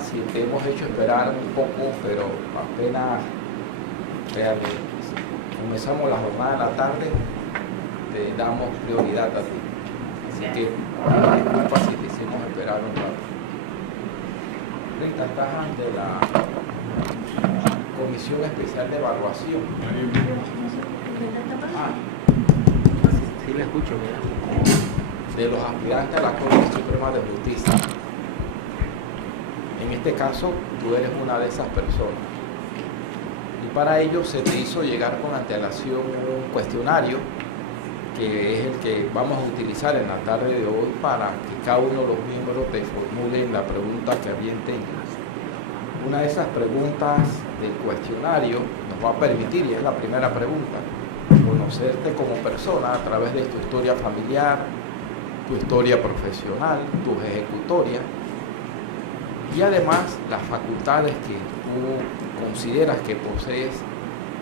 Si te hemos hecho esperar un poco, pero apenas comenzamos la jornada de la tarde, te damos prioridad a ti. Así que disculpa si te hicimos esperar un rato. Rita, estás ante la Comisión Especial de Evaluación. Sí, le escucho, mira. De los aspirantes a la Corte Suprema de Justicia. En este caso, tú eres una de esas personas. Y para ello se te hizo llegar con antelación un cuestionario que es el que vamos a utilizar en la tarde de hoy para que cada uno de los miembros te formulen la pregunta que bien tengas. Una de esas preguntas del cuestionario nos va a permitir, y es la primera pregunta, conocerte como persona a través de tu historia familiar, tu historia profesional, tus ejecutorias y además las facultades que tú consideras que posees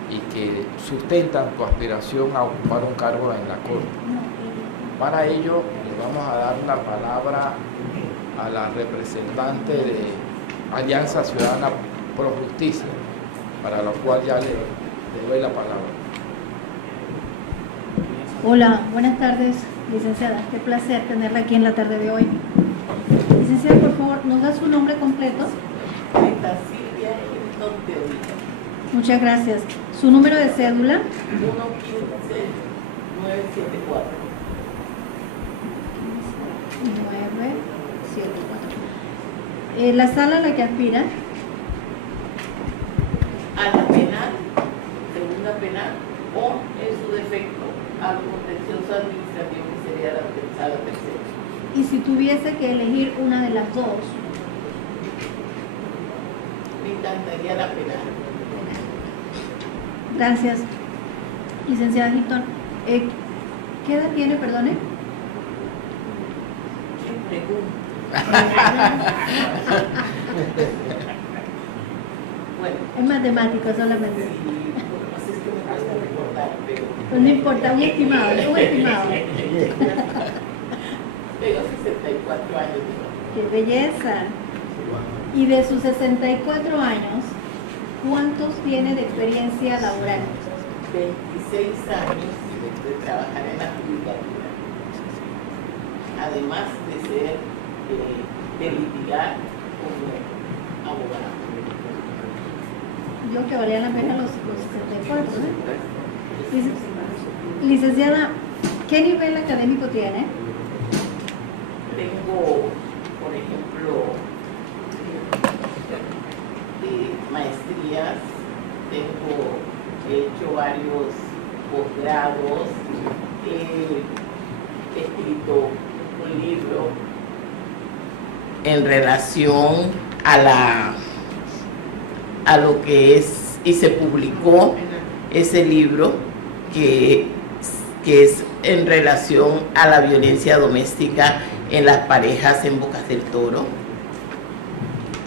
y que sustentan tu aspiración a ocupar un cargo en la Corte. Para ello le vamos a dar la palabra a la representante de Alianza Ciudadana Pro Justicia, para lo cual ya le doy la palabra. Hola, buenas tardes, licenciada. Qué placer tenerla aquí en la tarde de hoy. Licenciada, por favor, ¿nos da su nombre completo? Rita Silvia Hilton Teodita. Muchas gracias. ¿Su número de cédula? 115974. 974. ¿La sala a la que aspira? A la penal, segunda penal, o en su defecto al contencioso administrativo que sería la sala tercera. Y si tuviese que elegir una de las dos. Me encantaría la penal. Gracias. Licenciada Hilton, ¿qué edad tiene, perdone? ¿Qué pregunta? Bueno. Es matemático solamente. Sí, lo que pasa es que me cuesta recordar, pero... Pues no importa, un estimado, un estimado. Tengo 64 años. ¡Qué belleza! Y de sus 64 años, ¿cuántos tiene de experiencia laboral? 26 años de trabajar en la judicatura, además de ser, de litigar como abogado. Yo que valía la pena los 64, ¿eh? Licenciada, ¿qué nivel académico tiene? Tengo, por ejemplo, maestrías, he hecho varios posgrados, he escrito un libro en relación a lo que es, y se publicó ese libro que es en relación a la violencia doméstica en las parejas en Bocas del Toro.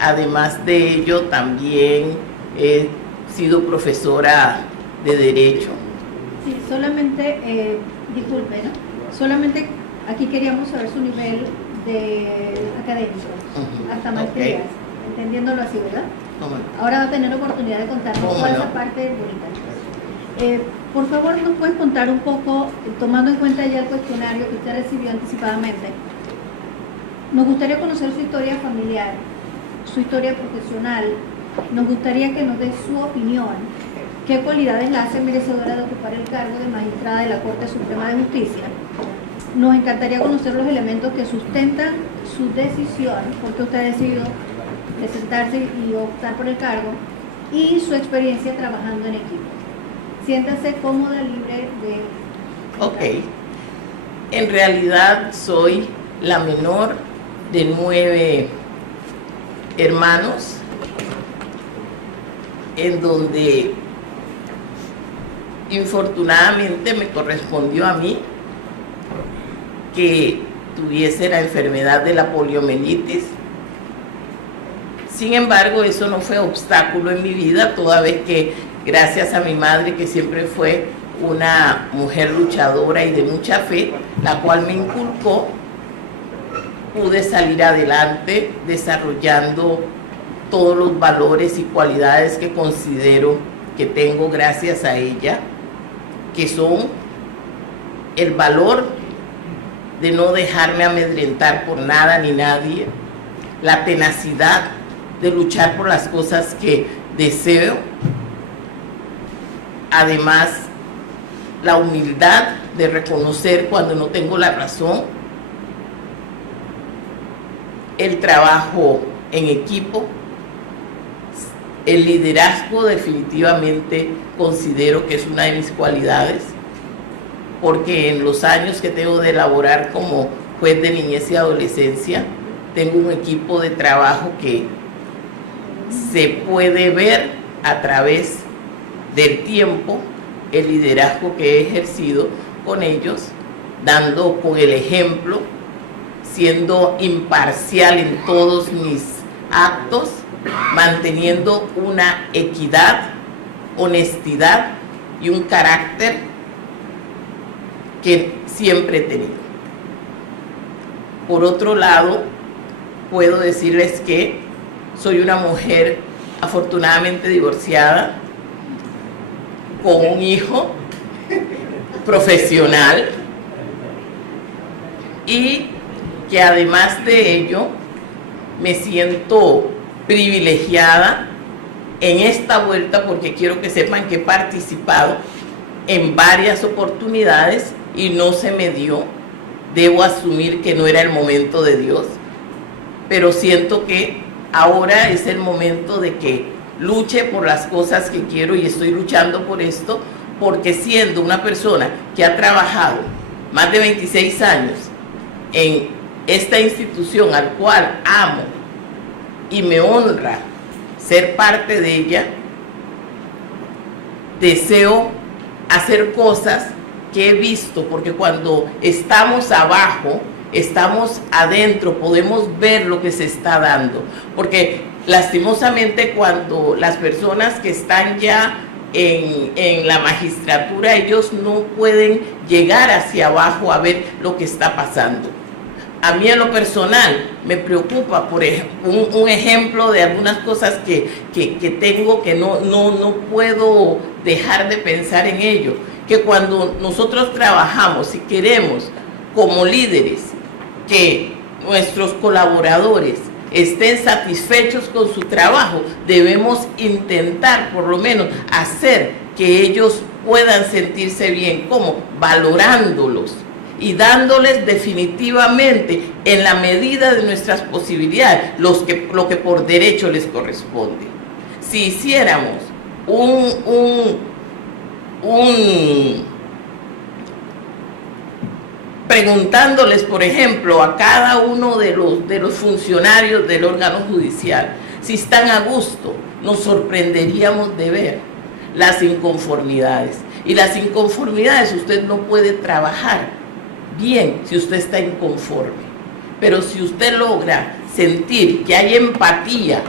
Además de ello, también he sido profesora de Derecho. Sí, solamente, disculpe, ¿no? Solamente aquí queríamos saber su nivel de académico, hasta maestrías, entendiéndolo así, ¿verdad? Ahora va a tener oportunidad de contarnos toda esa parte bonita. Por favor, ¿nos puedes contar un poco, tomando en cuenta ya el cuestionario que usted recibió anticipadamente? Nos gustaría conocer su historia familiar, su historia profesional. Nos gustaría que nos dé su opinión. ¿Qué cualidades la hacen merecedora de ocupar el cargo de magistrada de la Corte Suprema de Justicia? Nos encantaría conocer los elementos que sustentan su decisión, porque usted ha decidido presentarse y optar por el cargo, y su experiencia trabajando en equipo. Siéntase cómoda, libre de... Ok. En realidad soy la menor de 9 hermanos, en donde infortunadamente me correspondió a mí que tuviese la enfermedad de la poliomielitis. Sin embargo, eso no fue obstáculo en mi vida, toda vez que gracias a mi madre, que siempre fue una mujer luchadora y de mucha fe, la cual me inculcó pude salir adelante desarrollando todos los valores y cualidades que considero que tengo gracias a ella, que son el valor de no dejarme amedrentar por nada ni nadie, la tenacidad de luchar por las cosas que deseo, además la humildad de reconocer cuando no tengo la razón, el trabajo en equipo, el liderazgo definitivamente considero que es una de mis cualidades, porque en los años que tengo de laborar como juez de niñez y adolescencia, tengo un equipo de trabajo que se puede ver a través del tiempo el liderazgo que he ejercido con ellos, dando con el ejemplo, siendo imparcial en todos mis actos, manteniendo una equidad, honestidad y un carácter que siempre he tenido. Por otro lado, puedo decirles que soy una mujer afortunadamente divorciada, con un hijo profesional y que además de ello me siento privilegiada en esta vuelta, porque quiero que sepan que he participado en varias oportunidades y no se me dio. Debo asumir que no era el momento de Dios, pero siento que ahora es el momento de que luche por las cosas que quiero, y estoy luchando por esto, porque siendo una persona que ha trabajado más de 26 años en esta institución al cual amo y me honra ser parte de ella, deseo hacer cosas que he visto, porque cuando estamos abajo, estamos adentro, podemos ver lo que se está dando, porque lastimosamente cuando las personas que están ya en la magistratura, ellos no pueden llegar hacia abajo a ver lo que está pasando. A mí en lo personal me preocupa, por ejemplo, un ejemplo de algunas cosas que tengo que no puedo dejar de pensar en ello, que cuando nosotros trabajamos y queremos como líderes que nuestros colaboradores estén satisfechos con su trabajo, debemos intentar por lo menos hacer que ellos puedan sentirse bien, como valorándolos y dándoles definitivamente en la medida de nuestras posibilidades lo que por derecho les corresponde. Si hiciéramos preguntándoles, por ejemplo, a cada uno de los funcionarios del órgano judicial si están a gusto, nos sorprenderíamos de ver las inconformidades. Y las inconformidades, usted no puede trabajar bien si usted está inconforme. Pero si usted logra sentir que hay empatía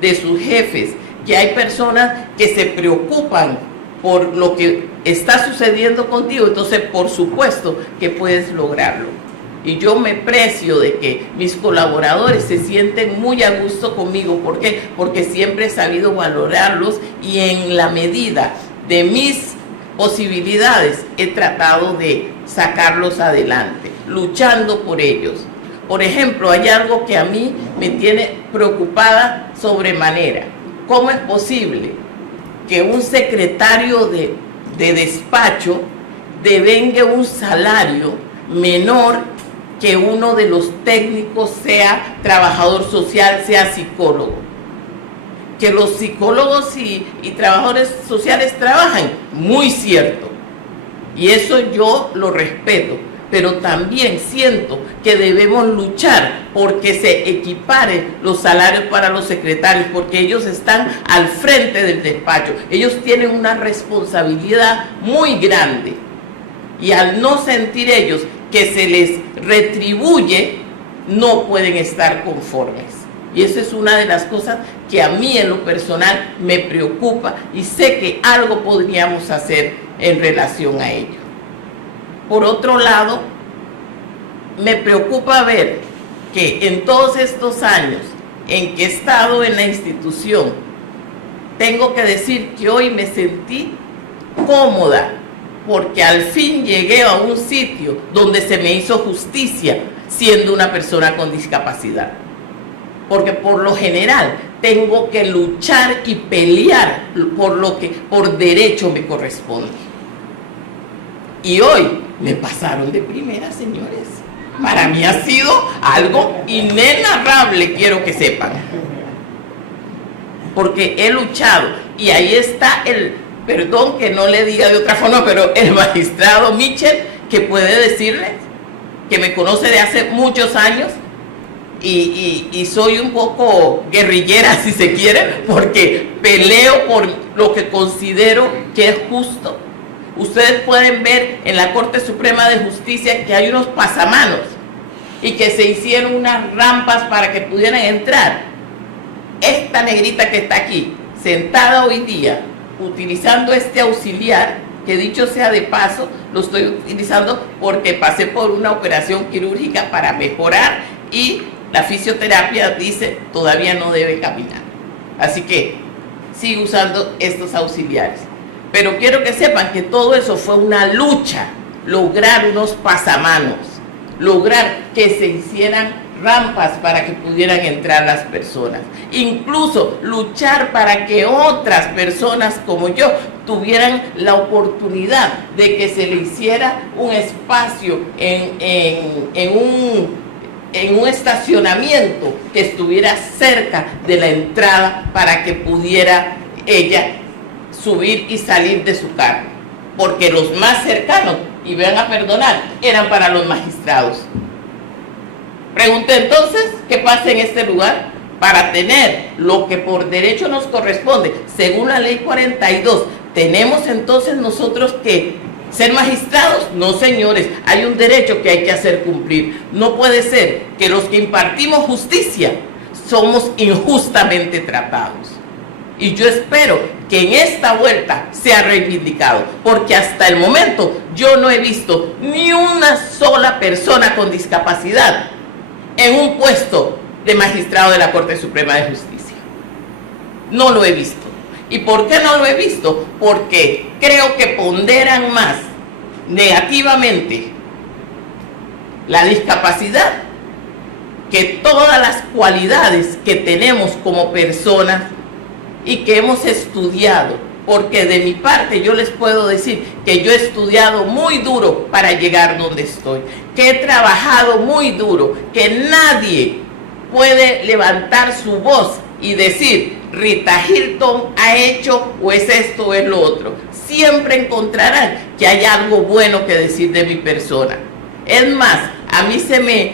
de sus jefes, que hay personas que se preocupan por lo que está sucediendo contigo, entonces por supuesto que puedes lograrlo. Y yo me precio de que mis colaboradores se sienten muy a gusto conmigo. ¿Por qué? Porque siempre he sabido valorarlos y en la medida de mis posibilidades he tratado de sacarlos adelante, luchando por ellos. Por ejemplo, hay algo que a mí me tiene preocupada sobremanera. ¿Cómo es posible que un secretario de despacho devengue un salario menor que uno de los técnicos, sea trabajador social, sea psicólogo? Que los psicólogos y trabajadores sociales trabajan, muy cierto, y eso yo lo respeto, pero también siento que debemos luchar porque se equiparen los salarios para los secretarios, porque ellos están al frente del despacho, ellos tienen una responsabilidad muy grande, y al no sentir ellos que se les retribuye, no pueden estar conformes. Y esa es una de las cosas que a mí en lo personal me preocupa, y sé que algo podríamos hacer en relación a ello. Por otro lado, me preocupa ver que en todos estos años en que he estado en la institución, tengo que decir que hoy me sentí cómoda, porque al fin llegué a un sitio donde se me hizo justicia siendo una persona con discapacidad. Porque por lo general tengo que luchar y pelear por lo que por derecho me corresponde. Y hoy me pasaron de primera, señores. Para mí ha sido algo inenarrable, quiero que sepan. Porque he luchado, y ahí está el, perdón que no le diga de otra forma, pero el magistrado Mitchell, que puede decirles que me conoce de hace muchos años, y soy un poco guerrillera, si se quiere, porque peleo por lo que considero que es justo. Ustedes pueden ver en la Corte Suprema de Justicia que hay unos pasamanos y que se hicieron unas rampas para que pudieran entrar. Esta negrita que está aquí, sentada hoy día, utilizando este auxiliar, que dicho sea de paso, lo estoy utilizando porque pasé por una operación quirúrgica para mejorar y la fisioterapia dice todavía no debe caminar. Así que sigo usando estos auxiliares. Pero quiero que sepan que todo eso fue una lucha, lograr unos pasamanos, lograr que se hicieran rampas para que pudieran entrar las personas, incluso luchar para que otras personas como yo tuvieran la oportunidad de que se le hiciera un espacio en un estacionamiento que estuviera cerca de la entrada para que pudiera ella subir y salir de su carro, porque los más cercanos, y me van a perdonar, eran para los magistrados. Pregunté entonces, ¿qué pasa en este lugar? Para tener lo que por derecho nos corresponde, según la ley 42, ¿tenemos entonces nosotros que ser magistrados? No, señores, hay un derecho que hay que hacer cumplir. No puede ser que los que impartimos justicia somos injustamente tratados. Y yo espero que en esta vuelta sea reivindicado, porque hasta el momento yo no he visto ni una sola persona con discapacidad en un puesto de magistrado de la Corte Suprema de Justicia. No lo he visto. ¿Y por qué no lo he visto? Porque creo que ponderan más negativamente la discapacidad que todas las cualidades que tenemos como personas y que hemos estudiado, porque de mi parte yo les puedo decir que yo he estudiado muy duro para llegar donde estoy, que he trabajado muy duro, que nadie puede levantar su voz y decir Rita Hilton ha hecho o es esto o es lo otro. Siempre encontrarán que hay algo bueno que decir de mi persona. Es más, a mí se me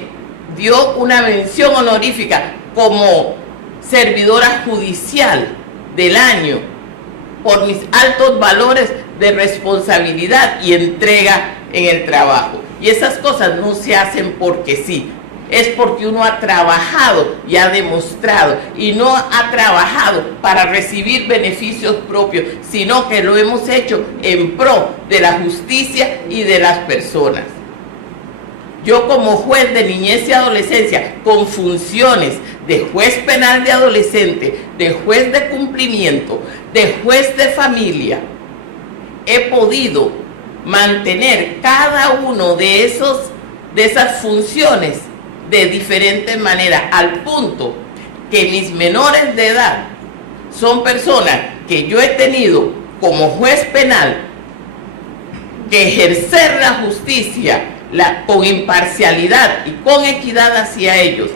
dio una mención honorífica como servidora judicial del año por mis altos valores de responsabilidad y entrega en el trabajo. Y esas cosas no se hacen porque sí, es porque uno ha trabajado y ha demostrado, y no ha trabajado para recibir beneficios propios, sino que lo hemos hecho en pro de la justicia y de las personas. Yo como juez de niñez y adolescencia, con funciones de juez penal de adolescente, de juez de cumplimiento, de juez de familia, he podido mantener cada uno de esas funciones de diferentes maneras, al punto que mis menores de edad son personas que yo he tenido como juez penal que ejercer la justicia con imparcialidad y con equidad hacia ellos.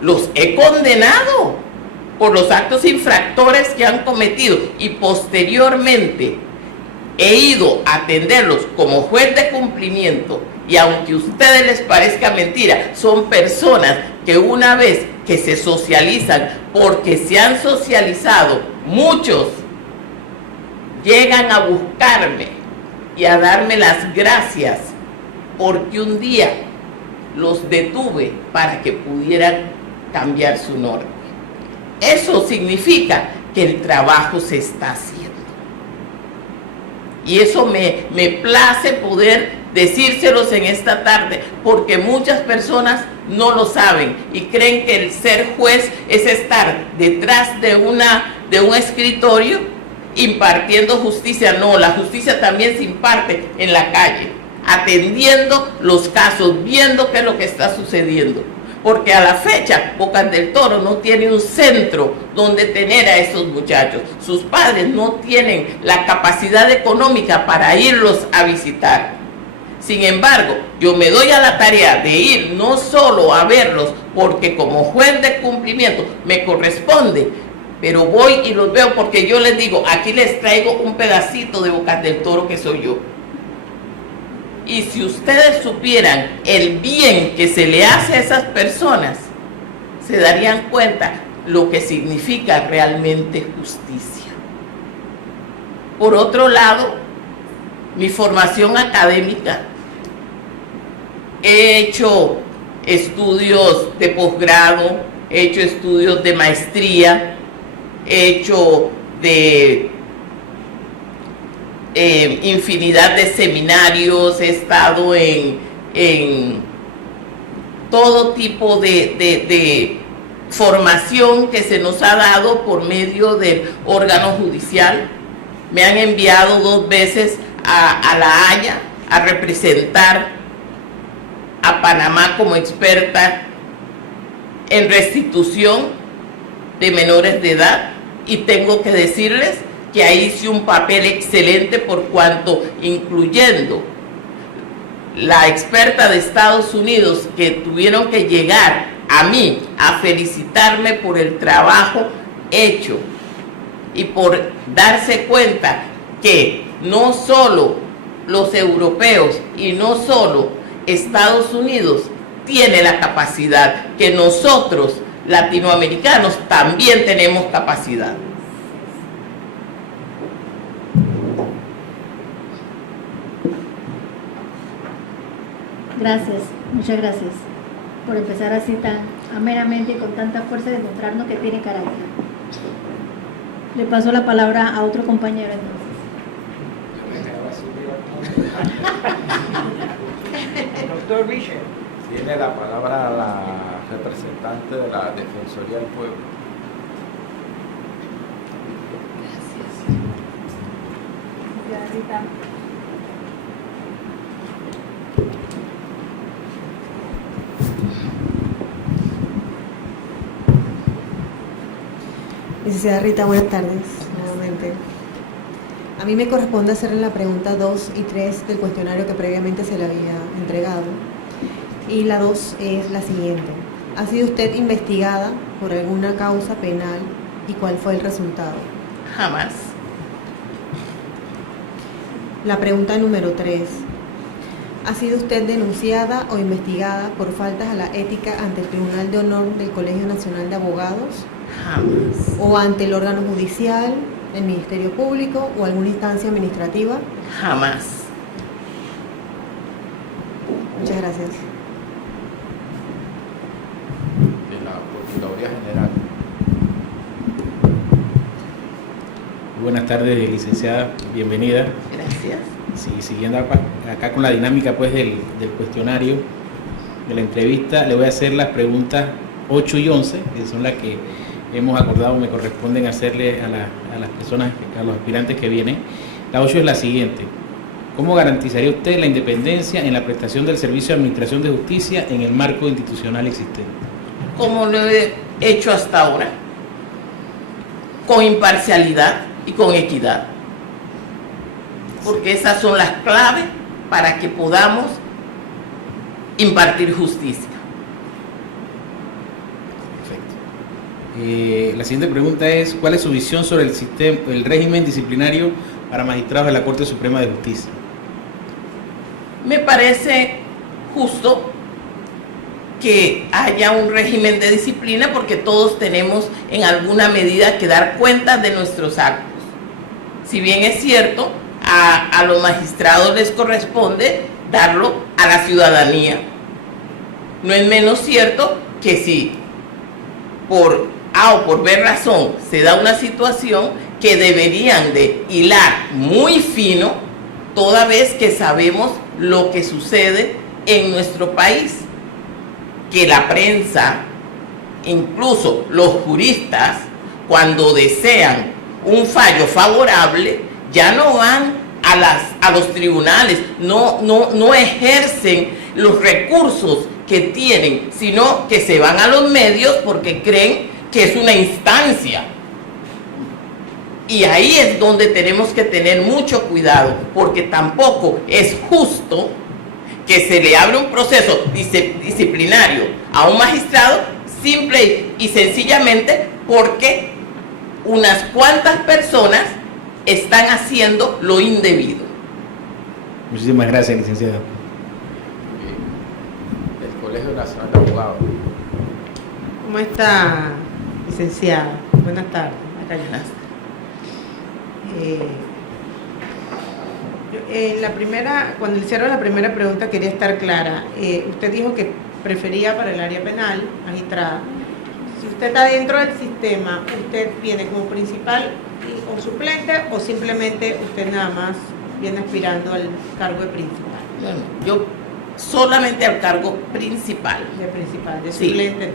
Los he condenado por los actos infractores que han cometido y posteriormente he ido a atenderlos como juez de cumplimiento. Y aunque a ustedes les parezca mentira, son personas que una vez que se socializan, porque se han socializado, muchos llegan a buscarme y a darme las gracias porque un día los detuve para que pudieran cambiar su norma. Eso significa que el trabajo se está haciendo. Y eso me place poder decírselos en esta tarde, porque muchas personas no lo saben y creen que el ser juez es estar detrás de un escritorio impartiendo justicia. No, la justicia también se imparte en la calle, atendiendo los casos, viendo qué es lo que está sucediendo. Porque a la fecha, Bocas del Toro no tiene un centro donde tener a esos muchachos. Sus padres no tienen la capacidad económica para irlos a visitar. Sin embargo, yo me doy a la tarea de ir no solo a verlos, porque como juez de cumplimiento me corresponde, pero voy y los veo porque yo les digo, aquí les traigo un pedacito de Bocas del Toro que soy yo. Y si ustedes supieran el bien que se le hace a esas personas, se darían cuenta lo que significa realmente justicia. Por otro lado, mi formación académica, he hecho estudios de posgrado, he hecho estudios de maestría, he hecho de infinidad de seminarios, he estado en todo tipo de formación que se nos ha dado por medio del órgano judicial. Me han enviado 2 veces a La Haya a representar a Panamá como experta en restitución de menores de edad, y tengo que decirles que ahí hice un papel excelente, por cuanto, incluyendo la experta de Estados Unidos, que tuvieron que llegar a mí a felicitarme por el trabajo hecho y por darse cuenta que no solo los europeos y no solo Estados Unidos tiene la capacidad, que nosotros latinoamericanos también tenemos capacidad. Gracias, muchas gracias por empezar así tan ameramente y con tanta fuerza de demostrarnos que tiene carácter. Le paso la palabra a otro compañero entonces. Doctor Richard. Tiene la palabra la representante de la Defensoría del Pueblo. Gracias. Licenciada Rita, buenas tardes nuevamente. A mí me corresponde hacerle la pregunta 2 y 3 del cuestionario que previamente se le había entregado. Y la 2 es la siguiente. ¿Ha sido usted investigada por alguna causa penal y cuál fue el resultado? Jamás. La pregunta número 3. ¿Ha sido usted denunciada o investigada por faltas a la ética ante el Tribunal de Honor del Colegio Nacional de Abogados? Jamás. ¿O ante el órgano judicial, el Ministerio Público o alguna instancia administrativa? Jamás. Muchas gracias. De la Procuraduría General. Buenas tardes, licenciada, bienvenida. Gracias. Sí, siguiendo acá con la dinámica pues del cuestionario, de la entrevista, le voy a hacer las preguntas 8 y 11, que son las que hemos acordado me corresponden hacerle a las personas, a los aspirantes que vienen. La 8 es la siguiente. ¿Cómo garantizaría usted la independencia en la prestación del servicio de administración de justicia en el marco institucional existente? Como lo he hecho hasta ahora, con imparcialidad y con equidad, porque esas son las claves para que podamos impartir justicia. Perfecto. La siguiente pregunta es, ¿cuál es su visión sobre el régimen disciplinario para magistrados de la Corte Suprema de Justicia? Me parece justo que haya un régimen de disciplina, porque todos tenemos en alguna medida que dar cuenta de nuestros actos. Si bien es cierto, a los magistrados les corresponde darlo a la ciudadanía. No es menos cierto que si por A o por B razón se da una situación, que deberían de hilar muy fino toda vez que sabemos lo que sucede en nuestro país, que la prensa, incluso los juristas, cuando desean un fallo favorable, ya no van a los tribunales, no ejercen los recursos que tienen, sino que se van a los medios porque creen que es una instancia. Y ahí es donde tenemos que tener mucho cuidado, porque tampoco es justo que se le abra un proceso disciplinario a un magistrado simple y sencillamente porque unas cuantas personas están haciendo lo indebido. Muchísimas gracias, licenciado. El Colegio Nacional de Abogados. ¿Cómo está, licenciada? Buenas tardes. Cuando le hicieron la primera pregunta quería estar clara. Usted dijo que prefería para el área penal, magistrada. Si usted está dentro del sistema, ¿usted viene como principal o suplente o simplemente usted nada más viene aspirando al cargo de principal? Bueno, yo solamente al cargo principal. De principal, de Sí. suplente.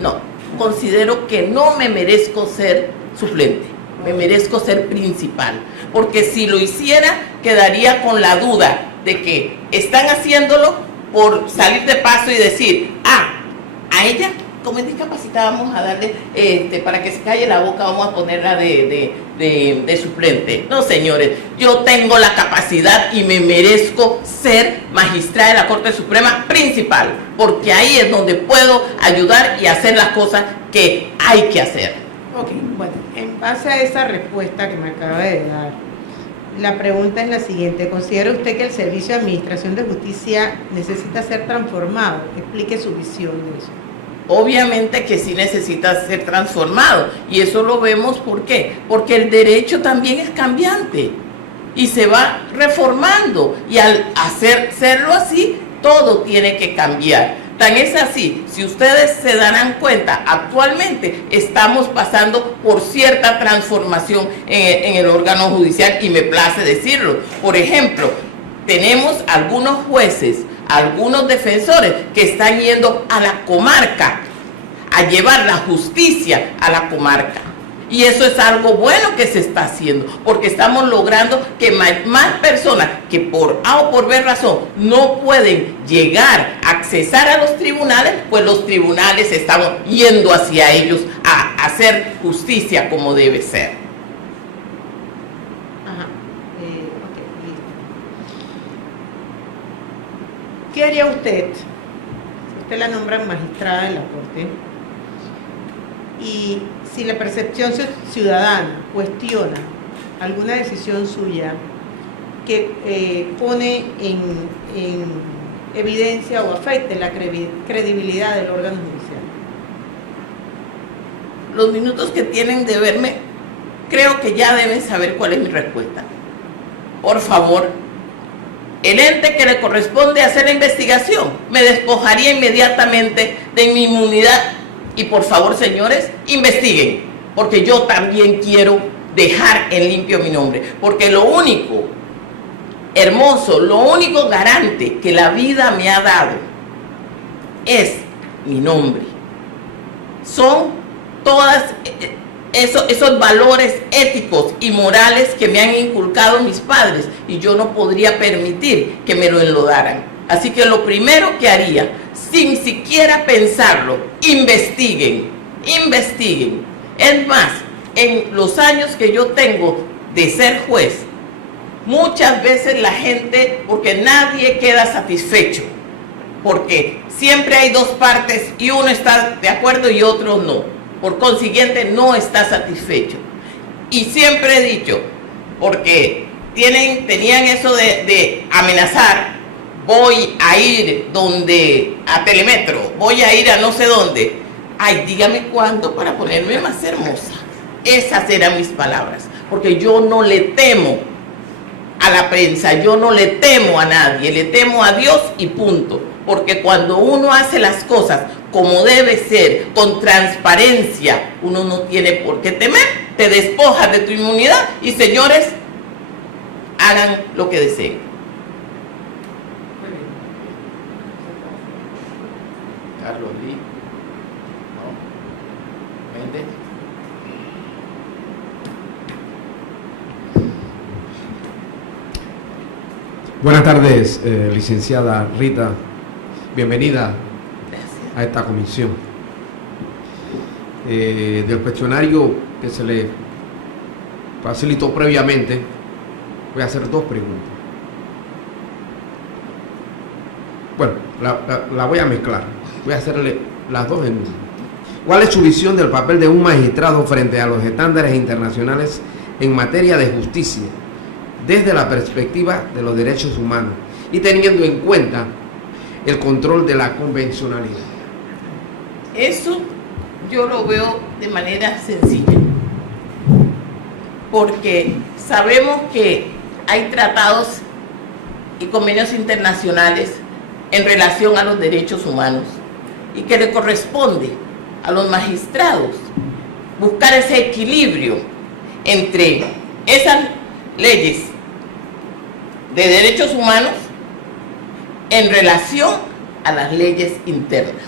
No, considero que no me merezco ser suplente, me merezco ser principal, porque si lo hiciera quedaría con la duda de que están haciéndolo por salir de paso y decir, a ella como es discapacitada vamos a darle, para que se calle la boca vamos a ponerla de suplente. No, señores, yo tengo la capacidad y me merezco ser magistrada de la Corte Suprema principal, porque ahí es donde puedo ayudar y hacer las cosas que hay que hacer. Ok, bueno, en base a esa respuesta que me acaba de dar, la pregunta es la siguiente. ¿Considera usted que el Servicio de Administración de Justicia necesita ser transformado? Explique su visión de eso. Obviamente que sí necesita ser transformado, y eso lo vemos, ¿por qué? Porque el derecho también es cambiante y se va reformando, y al hacerlo así, todo tiene que cambiar. Tan es así, si ustedes se darán cuenta, actualmente estamos pasando por cierta transformación en el órgano judicial, y me place decirlo. Por ejemplo, tenemos algunos jueces, algunos defensores que están yendo a la comarca a llevar la justicia a la comarca, y eso es algo bueno que se está haciendo, porque estamos logrando que más personas que por A o por B razón no pueden llegar a accesar a los tribunales, pues los tribunales estamos yendo hacia ellos a hacer justicia como debe ser. Ajá. Ok, listo. ¿Qué haría usted si usted la nombra magistrada de la Corte y si la percepción ciudadana cuestiona alguna decisión suya que pone en evidencia o afecte la credibilidad del órgano judicial? Los minutos que tienen de verme, creo que ya deben saber cuál es mi respuesta. Por favor, el ente que le corresponde hacer la investigación me despojaría inmediatamente de mi inmunidad. Y por favor, señores, investiguen, porque yo también quiero dejar en limpio mi nombre, porque lo único hermoso, lo único garante que la vida me ha dado es mi nombre. Son todas esos valores éticos y morales que me han inculcado mis padres, y yo no podría permitir que me lo enlodaran. Así que lo primero que haría, sin siquiera pensarlo, investiguen. Es más, en los años que yo tengo de ser juez, muchas veces la gente, porque nadie queda satisfecho, porque siempre hay dos partes y uno está de acuerdo y otro no. Por consiguiente, no está satisfecho. Y siempre he dicho, porque tenían eso de amenazar, voy a ir a Telemetro, voy a ir a no sé dónde. Ay, dígame cuándo para ponerme más hermosa. Esas eran mis palabras, porque yo no le temo a la prensa, yo no le temo a nadie, le temo a Dios y punto. Porque cuando uno hace las cosas como debe ser, con transparencia, uno no tiene por qué temer, te despojas de tu inmunidad y, señores, hagan lo que deseen. Carlos Lee, ¿no? Méndez. Buenas tardes, licenciada Rita. Bienvenida a esta comisión. Del cuestionario que se le facilitó previamente, voy a hacer 2 preguntas. Bueno, la voy a mezclar. Voy a hacerle las 2 en una. ¿Cuál es su visión del papel de un magistrado frente a los estándares internacionales en materia de justicia, desde la perspectiva de los derechos humanos y teniendo en cuenta el control de la convencionalidad? Eso yo lo veo de manera sencilla, porque sabemos que hay tratados y convenios internacionales en relación a los derechos humanos y que le corresponde a los magistrados buscar ese equilibrio entre esas leyes de derechos humanos en relación a las leyes internas,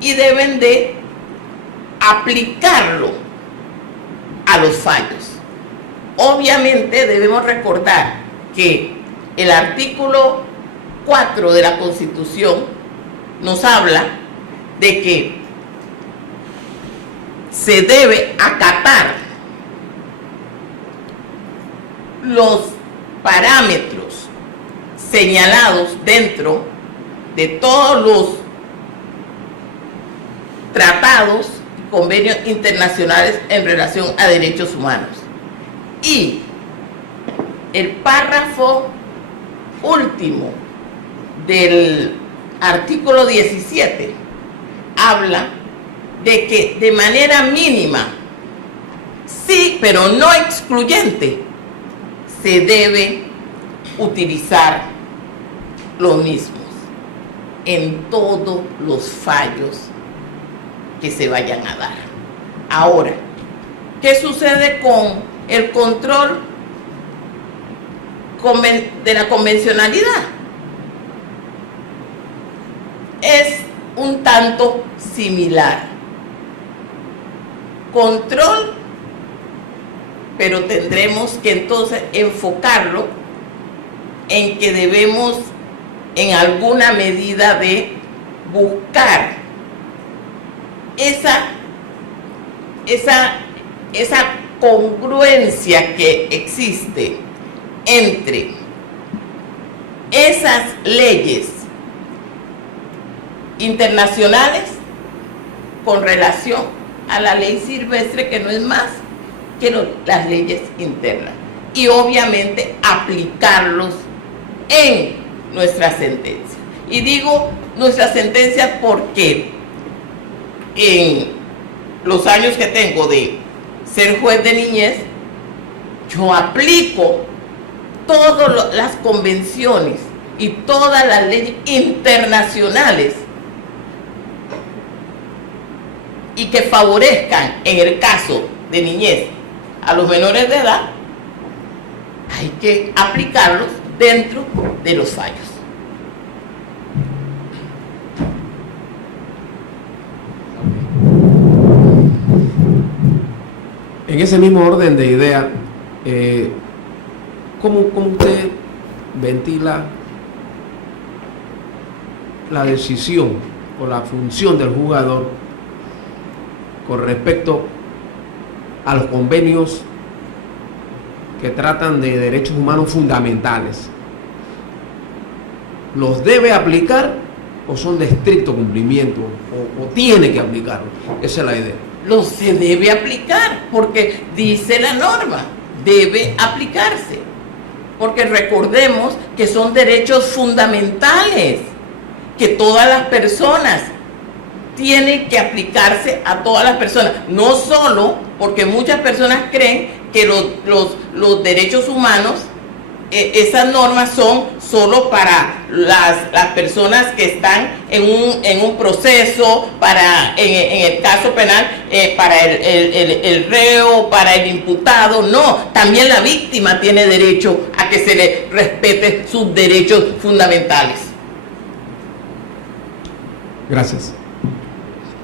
y deben de aplicarlo a los fallos. Obviamente debemos recordar que el artículo 4 de la Constitución nos habla de que se debe acatar los parámetros señalados dentro de todos los tratados y convenios internacionales en relación a derechos humanos. Y el párrafo último del artículo 17 habla de que de manera mínima, sí, pero no excluyente, se debe utilizar los mismos en todos los fallos que se vayan a dar. Ahora, ¿qué sucede con el control de la convencionalidad? Es un tanto similar. Control, pero tendremos que entonces enfocarlo en que debemos en alguna medida de buscar esa congruencia que existe entre esas leyes internacionales con relación a la ley silvestre, que no es más que las leyes internas, y obviamente aplicarlos en nuestra sentencia. Y digo nuestra sentencia porque en los años que tengo de ser juez de niñez, yo aplico todas las convenciones y todas las leyes internacionales y que favorezcan, en el caso de niñez, a los menores de edad, hay que aplicarlos dentro de los fallos. En ese mismo orden de idea, ¿cómo usted ventila la decisión o la función del juzgador con respecto a los convenios que tratan de derechos humanos fundamentales? ¿Los debe aplicar o son de estricto cumplimiento o tiene que aplicarlos? Esa es la idea. Se debe aplicar porque dice la norma, debe aplicarse, porque recordemos que son derechos fundamentales, que todas las personas tienen que aplicarse a todas las personas, no solo porque muchas personas creen que los derechos humanos esas normas son solo para las personas que están en un proceso, en el caso penal, para el reo, para el imputado. No, también la víctima tiene derecho a que se le respete sus derechos fundamentales. Gracias.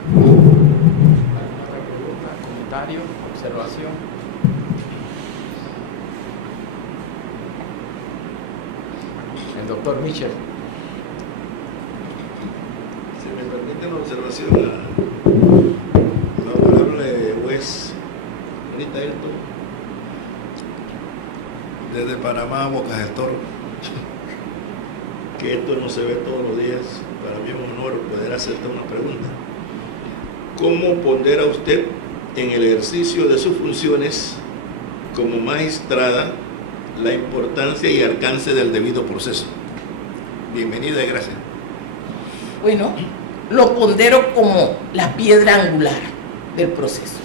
¿Alguna otra pregunta, comentario, observación? El doctor Michel. Si me permite una observación, la honorable juez Rita Hilton, desde Panamá, Boca Gestor, que esto no se ve todos los días, para mí es un honor poder hacerte una pregunta. ¿Cómo pondera usted en el ejercicio de sus funciones como magistrada la importancia y alcance del debido proceso? Bienvenida y gracias. Bueno, lo pondero como la piedra angular del proceso.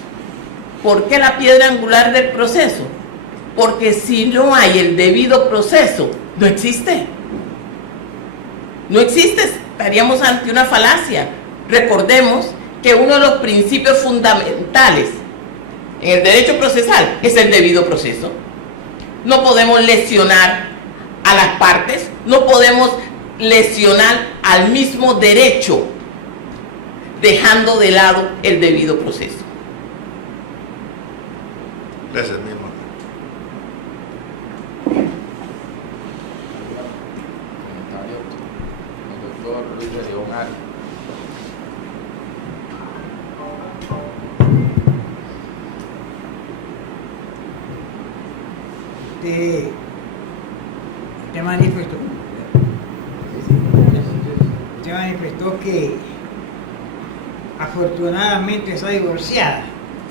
¿Por qué la piedra angular del proceso? Porque si no hay el debido proceso, no existe. No existe, estaríamos ante una falacia. Recordemos que uno de los principios fundamentales en el derecho procesal es el debido proceso. No podemos lesionar a las partes, no podemos lesionar al mismo derecho, dejando de lado el debido proceso. Gracias, mi hermano. Comentario. El doctor Luis de León Ari. Usted manifestó que afortunadamente está divorciada.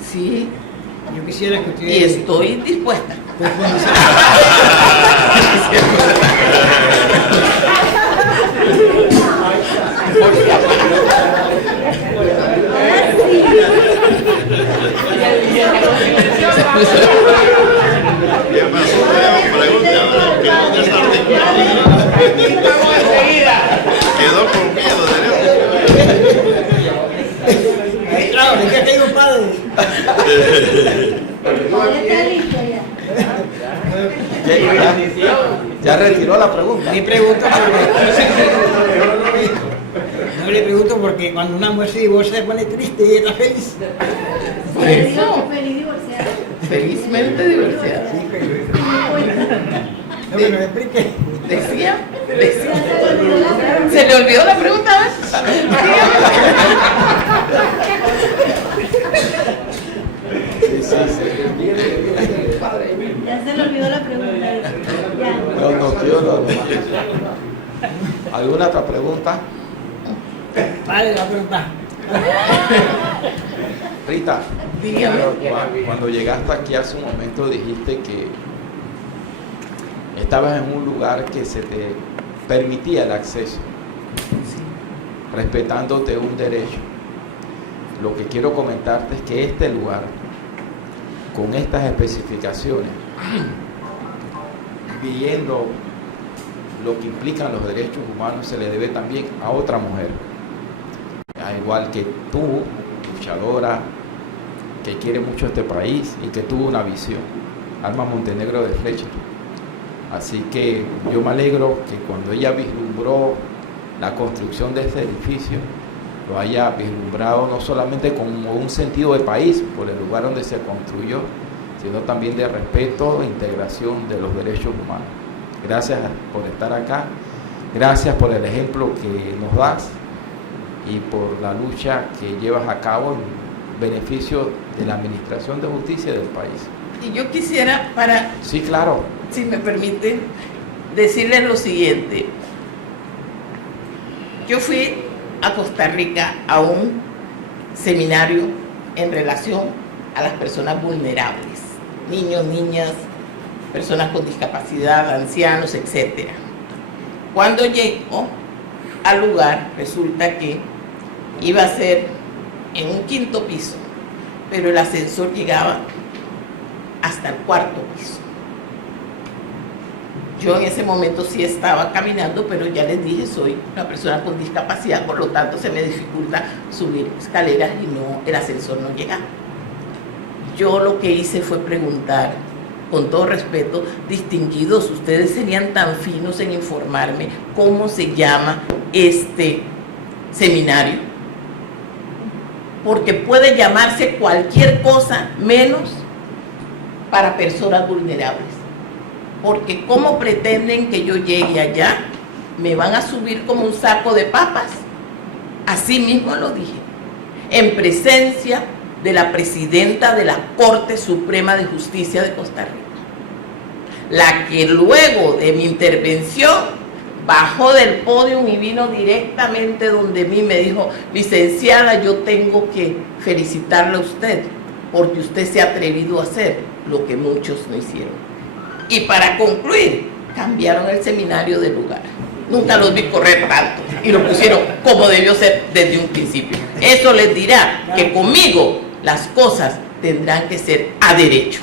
Sí, Yo quisiera que usted y estoy dispuesta. ¿Qué pasó? Pregunta, quedó desarticulado. Quedó con miedo, Claro, ¿de qué tengo padre? Ya está listo ya. Ya retiró la pregunta. Le pregunto porque... No le pregunto porque cuando una mujer se divorcia se pone triste y está feliz. Por eso, Feliz divorciada. felizmente divorciada. No me lo explique. Decía. ¿Se le olvidó la pregunta? Ya se le olvidó la pregunta. Ya. No. ¿Alguna otra pregunta? Vale, la pregunta. Rita, Dígame. cuando llegaste aquí hace un momento dijiste que estabas en un lugar que se te permitía el acceso, respetándote un derecho. Lo que quiero comentarte es que este lugar, con estas especificaciones, viendo lo que implican los derechos humanos, se le debe también a otra mujer, al igual que tú, luchadora, que quiere mucho este país y que tuvo una visión, Alma Montenegro de Fletcher. Así que yo me alegro que cuando ella vislumbró la construcción de este edificio, lo haya vislumbrado no solamente como un sentido de país por el lugar donde se construyó, sino también de respeto e integración de los derechos humanos. Gracias por estar acá, gracias por el ejemplo que nos das y por la lucha que llevas a cabo en beneficio de la administración de justicia del país. Y yo quisiera, Sí, claro. si me permiten, decirles lo siguiente. Yo fui a Costa Rica a un seminario en relación a las personas vulnerables, niños, niñas, personas con discapacidad, ancianos, etc. Cuando llego al lugar, resulta que iba a ser en un 5º piso, pero el ascensor llegaba hasta el 4º piso. Yo en ese momento sí estaba caminando, pero ya les dije, soy una persona con discapacidad, por lo tanto se me dificulta subir escaleras y no, el ascensor no llega. Yo lo que hice fue preguntar, con todo respeto, distinguidos, ustedes serían tan finos en informarme cómo se llama este seminario, porque puede llamarse cualquier cosa menos para personas vulnerables. Porque ¿cómo pretenden que yo llegue allá? Me van a subir como un saco de papas. Así mismo lo dije, en presencia de la presidenta de la Corte Suprema de Justicia de Costa Rica, la que luego de mi intervención bajó del podio y vino directamente donde mí, me dijo: licenciada, yo tengo que felicitarle a usted porque usted se ha atrevido a hacer lo que muchos no hicieron. Y para concluir, cambiaron el seminario de lugar. Nunca los vi correr tanto y lo pusieron como debió ser desde un principio. Eso les dirá que conmigo las cosas tendrán que ser a derecho.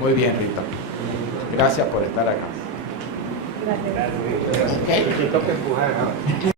Muy bien, Rita. Gracias por estar acá. Gracias. ¿Okay? Te toca empujar ahora.